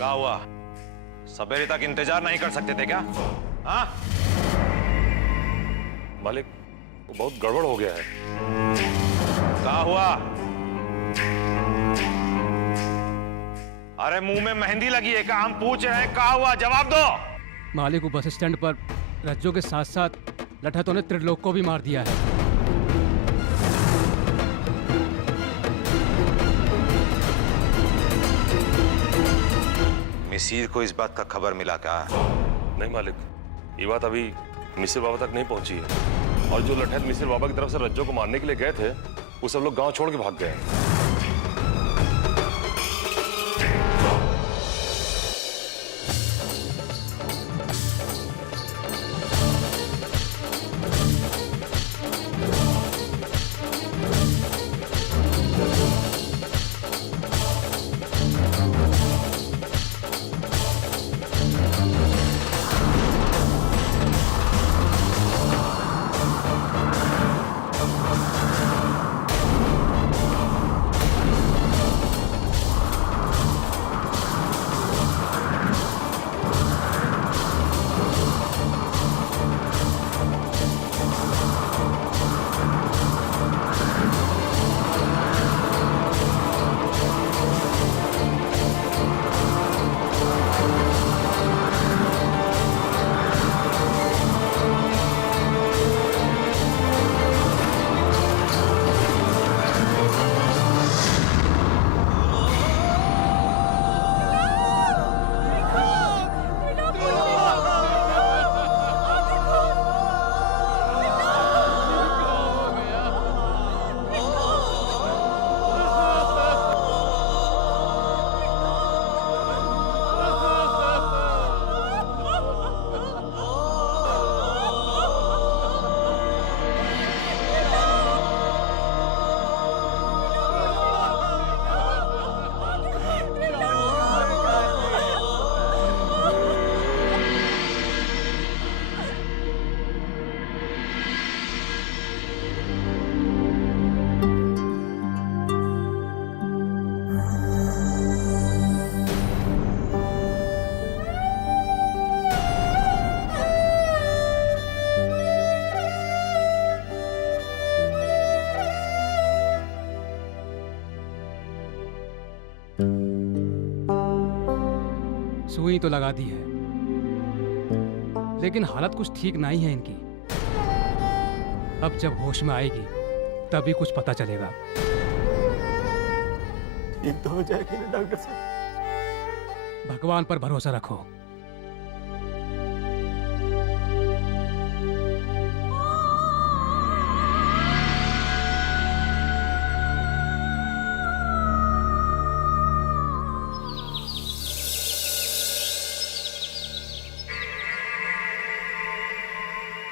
क्या हुआ? सवेरे तक इंतजार नहीं कर सकते थे क्या? हाँ? मालिक, वो बहुत गड़बड़ हो गया है। क्या हुआ? अरे मुंह में मेहंदी लगी है क्या? हम पूछ रहे हैं क्या हुआ, जवाब दो। मालिक, वो बस स्टैंड पर रज्जो के साथ साथ लठैतों ने त्रिलोक को भी मार दिया है। मिसिर को इस बात का खबर मिला क्या? नहीं मालिक, ये बात अभी मिसिर बाबा तक नहीं पहुंची है। और जो लठैत मिसिर बाबा की तरफ से रज्जो को मारने के लिए गए थे, वो सब लोग गांव छोड़ के भाग गए। सुई तो लगा दी है, लेकिन हालत कुछ ठीक नहीं है इनकी। अब जब होश में आएगी तभी कुछ पता चलेगा। ठीक तो हो जाएगी ना डॉक्टर साहब? भगवान पर भरोसा रखो।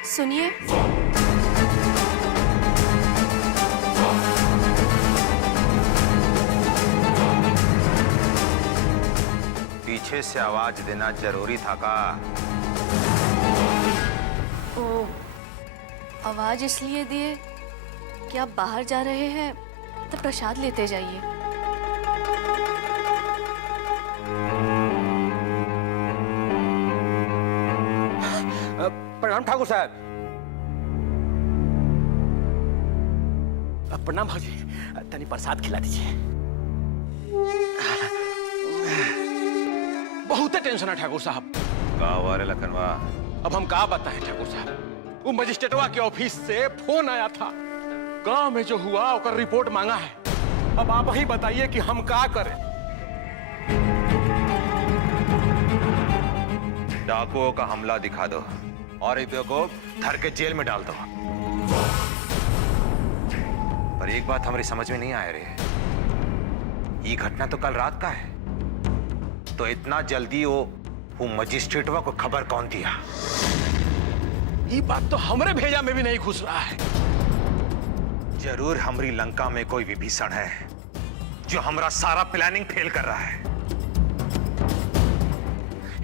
सुनिए, पीछे से आवाज देना जरूरी था का? ओ, आवाज इसलिए दिए कि आप बाहर जा रहे हैं तो प्रसाद लेते जाइए। प्रणाम ठाकुर साहब। प्रणाम भाजी, तनी प्रसाद खिला दीजिए। बहुत टेंशन है ठाकुर साहब। का हुआ रे लखनवा? अब हम क्या बताएं ठाकुर साहब, वो मजिस्ट्रेटवा के ऑफिस से फोन आया था। गांव में जो हुआ उसका रिपोर्ट मांगा है। अब आप ही बताइए कि हम क्या करें। डाकुओं का हमला दिखा दो और इनको को धर के जेल में डाल दो। पर एक बात हमारी समझ में नहीं आ रही, ये घटना तो कल रात का है, तो इतना जल्दी वो मजिस्ट्रेटवा को खबर कौन दिया? ये बात तो हमरे भेजा में भी नहीं घुस रहा है। जरूर हमारी लंका में कोई विभीषण है जो हमारा सारा प्लानिंग फेल कर रहा है।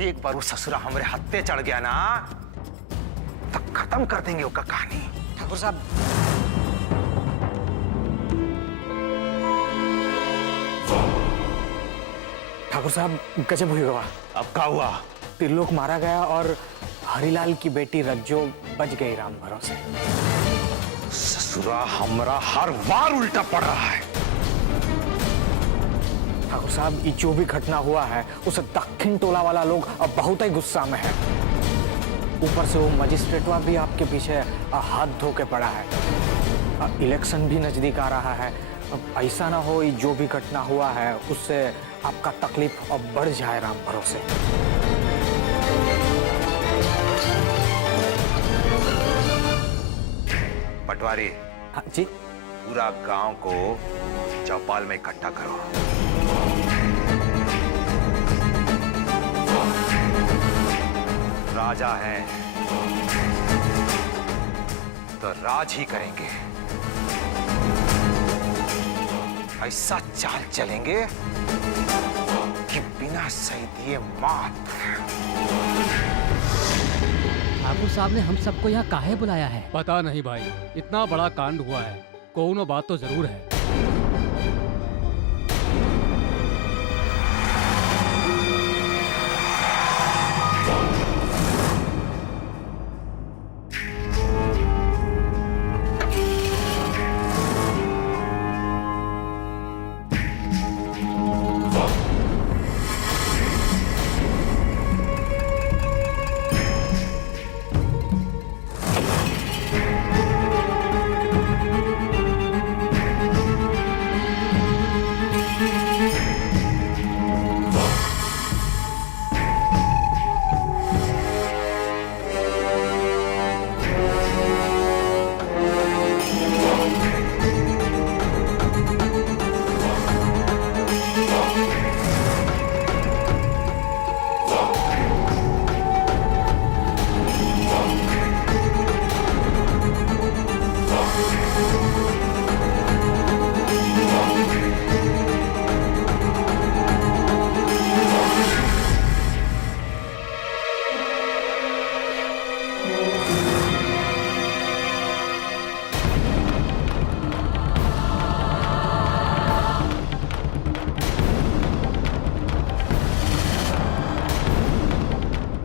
एक बार वो ससुरा हमारे हत्थे चढ़ गया ना, तब खत्म कर देंगे उसका कहानी। ठाकुर साहब, ठाकुर साहब गजब हुआ। अब क्या हुआ? त्रिलोक मारा गया और हरिलाल की बेटी रज्जो बच गई राम भरोसे। ससुरा हमरा हर बार उल्टा पड़ रहा है। ठाकुर साहब ये जो भी घटना हुआ है उसे दक्षिण टोला वाला लोग अब बहुत ही गुस्सा में है। ऊपर से वो मजिस्ट्रेटवा भी आपके पीछे हाथ धो के पड़ा है। इलेक्शन भी नजदीक आ रहा है। अब ऐसा ना हो ये जो भी घटना हुआ है उससे आपका तकलीफ अब बढ़ जाए राम भरोसे। पटवारी, हाँ जी। पूरा गांव को चौपाल में इकट्ठा करो। राजा हैं तो राज ही करेंगे। ऐसा चाल चलेंगे कि बिना सही दिए मात। ठाकुर साहब ने हम सबको यहाँ काहे बुलाया है? पता नहीं भाई, इतना बड़ा कांड हुआ है, कोनो बात तो जरूर है।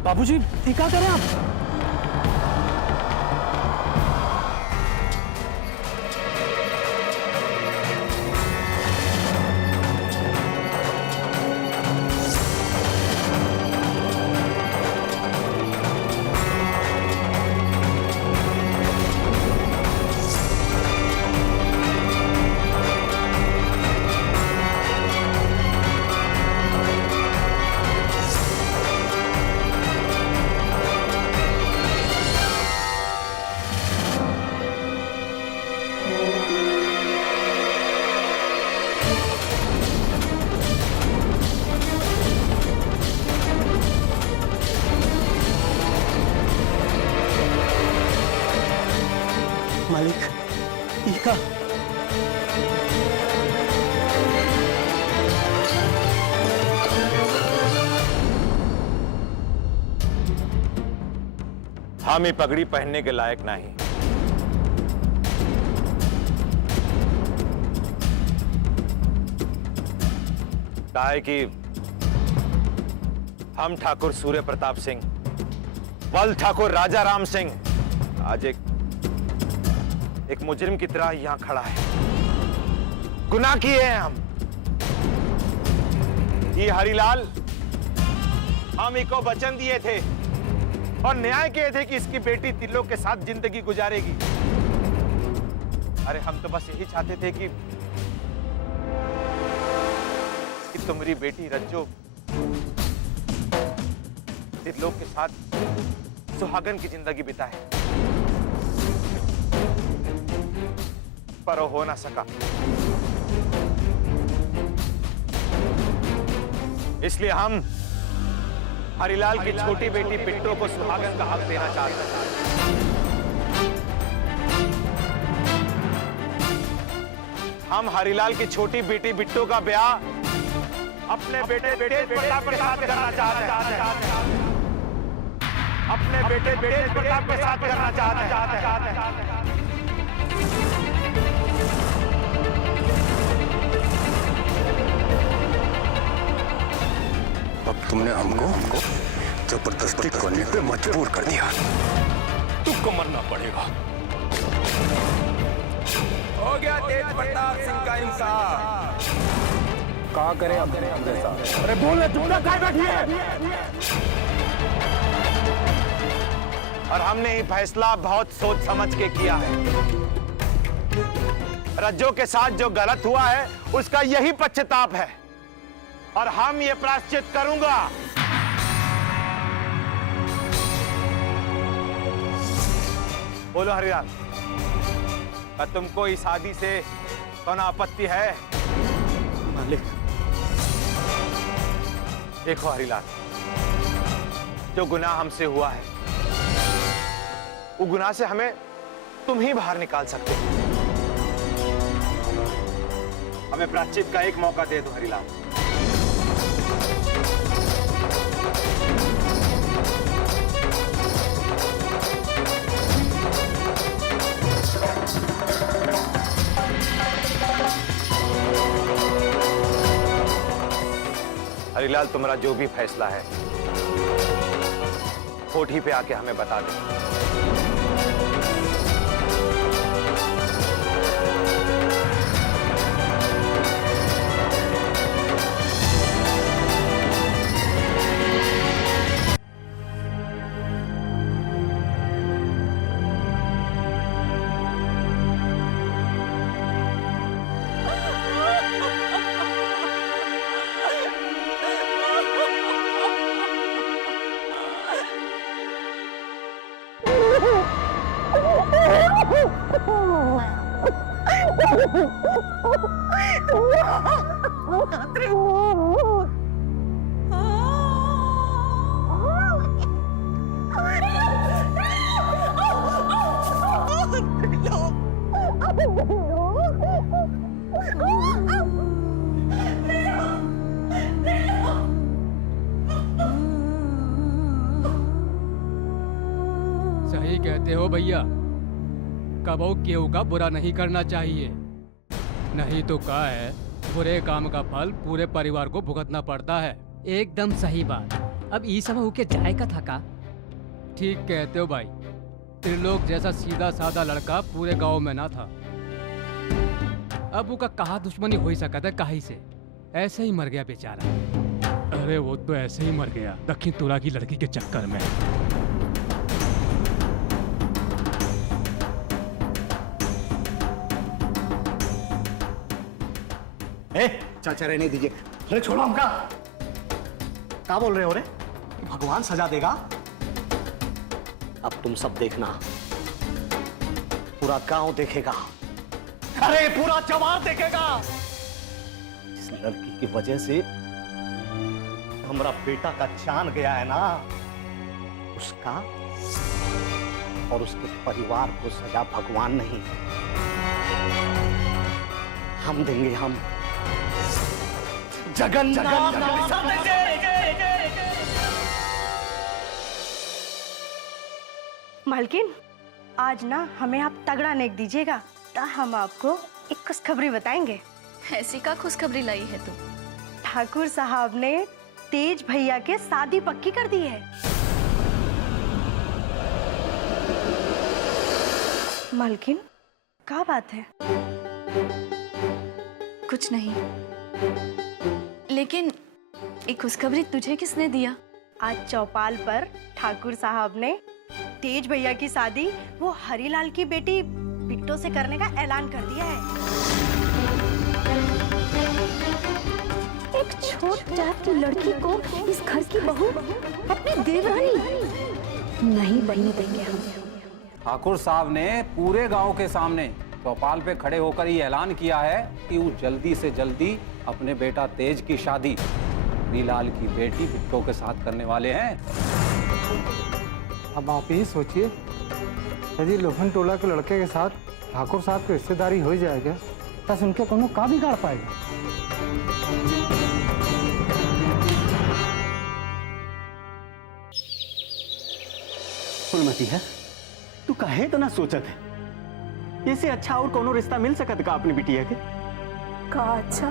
बाबूजी ये क्या करें आप? मालिक, इका हम ये पगड़ी पहनने के लायक नहीं। काहे कि हम ठाकुर सूर्य प्रताप सिंह, बल ठाकुर राजा राम सिंह आज एक मुजरिम की तरह यहां खड़ा है। गुनाह किए हैं हम। ये हरिलाल हम इको वचन दिए थे और न्याय किए थे कि इसकी बेटी त्रिलोक के साथ जिंदगी गुजारेगी। अरे हम तो बस यही चाहते थे कि तुम्हारी बेटी रज्जो त्रिलोक के साथ सुहागन की जिंदगी बिताए, पर वो हो ना सका। इसलिए हम हरिलाल की छोटी बेटी बिट्टो को सुहागन का हक देना चाहते हैं। हम हरिलाल की छोटी बेटी बिट्टो का ब्याह अपने बेटे प्रताप के साथ करना चाहते हैं। अपने बेटे प्रताप के साथ करना चाहते हैं। अब तुमने हमको जबरदस्ती करने पे मजबूर कर दिया। तुमको मरना पड़ेगा। हो गया तेज प्रताप सिंह का इंसाफ। कहा करे अब जैसा। अरे बोल चुपचाप काय बैठी है। और हमने ये फैसला बहुत सोच समझ के किया है। रज्जो के साथ जो गलत हुआ है उसका यही पश्चाताप है और हम ये प्रायश्चित करूंगा। बोलो हरिलाल, क्या तुमको इस शादी से कौन आपत्ति है? मालिक, देखो हरिलाल, जो गुनाह हमसे हुआ है वो गुनाह से हमें तुम ही बाहर निकाल सकते हो। हमें प्रायश्चित का एक मौका दे दो हरिलाल। हरिलाल, तुम्हारा जो भी फैसला है कोठी पे आके हमें बता दो। सही कहते हो भैया, कबो केहू का बुरा नहीं करना चाहिए, नहीं तो क्या है बुरे काम का फल पूरे परिवार को भुगतना पड़ता है। एकदम सही बात। अब ई समय होके जाए का था का? ठीक कहते हो भाई, त्रिलोक जैसा सीधा साधा लड़का पूरे गांव में ना था। अब उसका कहा दुश्मनी हो ही सका था कहीं से, ऐसे ही मर गया बेचारा। अरे वो तो ऐसे ही मर गया दक्षिण तुला की लड़की के चक्कर में। चाचा रहने दीजिए। अरे छोड़ो हमका। क्या बोल रहे हो रे? भगवान सजा देगा। अब तुम सब देखना, पूरा गांव देखेगा, अरे पूरा जवार देखेगा। इस लड़की की वजह से हमारा बेटा का जान गया है ना, उसका और उसके परिवार को सजा भगवान नहीं हम देंगे। हम जगन्नाथ मालकिन, आज ना हमें आप तगड़ा नेक दीजिएगा तो हम आपको एक खुशखबरी बताएंगे। ऐसी का खुशखबरी लाई है तू? ठाकुर साहब ने तेज भैया के शादी पक्की कर दी है। मालकिन, क्या बात है? कुछ नहीं, लेकिन एक खुशखबरी तुझे किसने दिया? आज चौपाल पर ठाकुर साहब ने तेज भैया की शादी वो हरिलाल की बेटी बिट्टो से करने का ऐलान कर दिया है। एक छोट जात की लड़की को इस घर की बहू अपनी देवरानी नहीं बनने देंगे हम। ठाकुर साहब ने पूरे गांव के सामने चौपाल पे खड़े होकर ये ऐलान किया है कि वो जल्दी से जल्दी अपने बेटा तेज की शादी नीलाल की बेटी बिट्टो के साथ करने वाले हैं। अब आप ही सोचिए, यदि लोहन टोला के लड़के के साथ ठाकुर साहब की रिश्तेदारी हो जाएगा तो उनके कोनो का बिगाड़ पाएगा। फुलमती है, तू काहे तो ना सोचत है? इससे अच्छा और कोनो रिश्ता मिल सकत का अपनी बिटिया के? का अच्छा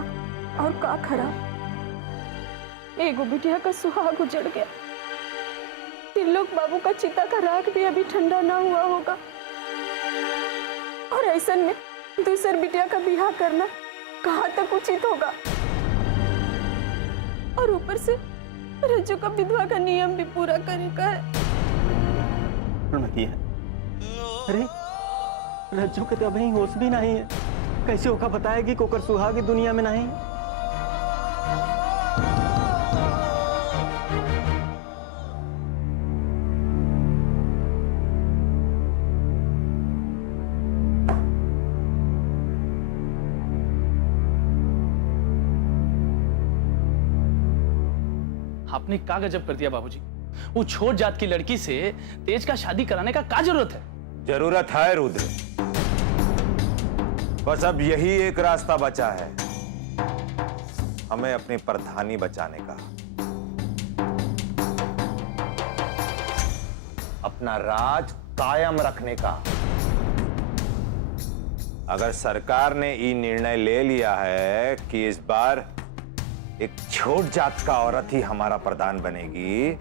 और का खराब एगो बिटिया का सुहाग उजड़ गया। त्रिलोक बाबू का चिता का राख भी अभी ठंडा ना हुआ होगा, और ऐसे में दूसर बिटिया का बिहार करना कहाँ तक उचित होगा। और ऊपर से रज्जू का विधवा का नियम भी पूरा करने का है। अरे रज्जू के तो अभी होश भी नहीं है, कैसे होगा बताएगी कोकर सुहागी दुनिया में नहीं। आपने क्या गजब कर दिया बाबूजी। वो छोट जात की लड़की से तेज का शादी कराने का क्या जरूरत है? जरूरत है रुद्र, बस अब यही एक रास्ता बचा है हमें अपनी प्रधानी बचाने का, अपना राज कायम रखने का। अगर सरकार ने ये निर्णय ले लिया है कि इस बार एक छोट जात का औरत ही हमारा प्रधान बनेगी,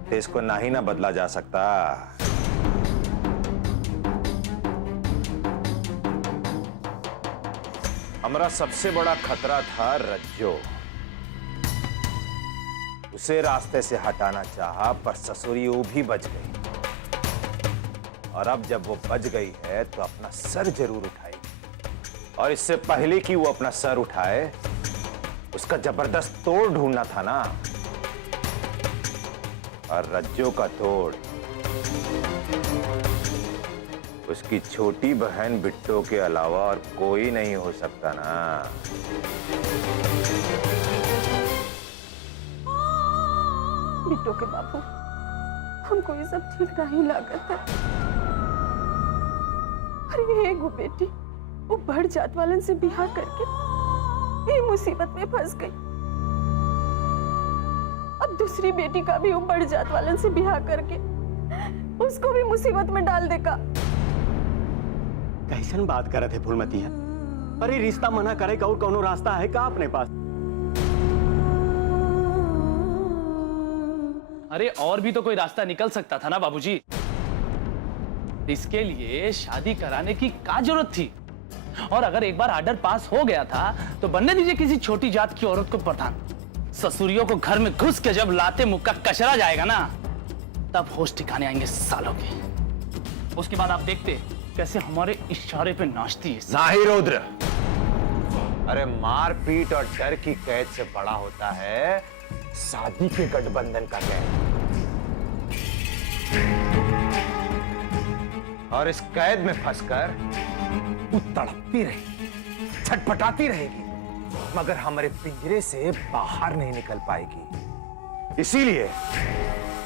तो इसको ना ही ना बदला जा सकता। हमारा सबसे बड़ा खतरा था रज्जो, उसे रास्ते से हटाना चाहा, पर ससुरी वो भी बच गई। और अब जब वो बच गई है तो अपना सर जरूर उठाएगी, और इससे पहले कि वो अपना सर उठाए उसका जबरदस्त तोड़ ढूंढना था ना। और रज्जो का तोड़ उसकी छोटी बहन बिट्टो के अलावा और कोई नहीं हो सकता ना। बिट्टो के बापू, हमको ये सब ठीक नहीं लागत है। अरे एगो बेटी वो बढ़ जात वालन से बिहार करके ये मुसीबत में फंस गई, अब दूसरी बेटी का भी वो बढ़ जात वालन से बिहार करके उसको भी मुसीबत में डाल देगा। कैसन बात कर रहे थे फूलमती है? अरे रिश्ता मना करे का और कौनो रास्ता है का अपने पास? अरे और भी तो कोई रास्ता निकल सकता था ना बाबूजी। इसके लिए शादी कराने की क्या जरूरत थी? और अगर एक बार आर्डर पास हो गया था तो बनने दीजिए किसी छोटी जात की औरत को प्रधान। ससुरियों को घर में घुस के जब लाते मुक्का कचरा जाएगा ना, तब होश ठिकाने आएंगे सालों के। उसके बाद आप देखते कैसे हमारे इशारे पे नाचती है। नहीं रुद्र, अरे मारपीट और डर की कैद से बड़ा होता है शादी के गठबंधन का कैद। और इस कैद में फंसकर वो तड़पती रहेगी, छटपटाती रहेगी, मगर हमारे पिंजरे से बाहर नहीं निकल पाएगी। इसीलिए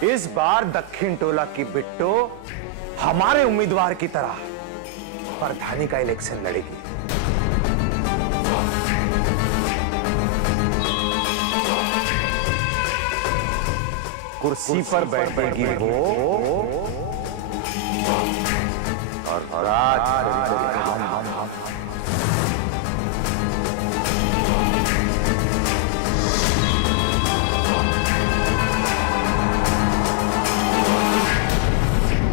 इस बार दक्षिण टोला की बिट्टो हमारे उम्मीदवार की तरह प्रधानी का इलेक्शन लड़ेगी। कुर्सी पर बैठेगी वो, और राज हम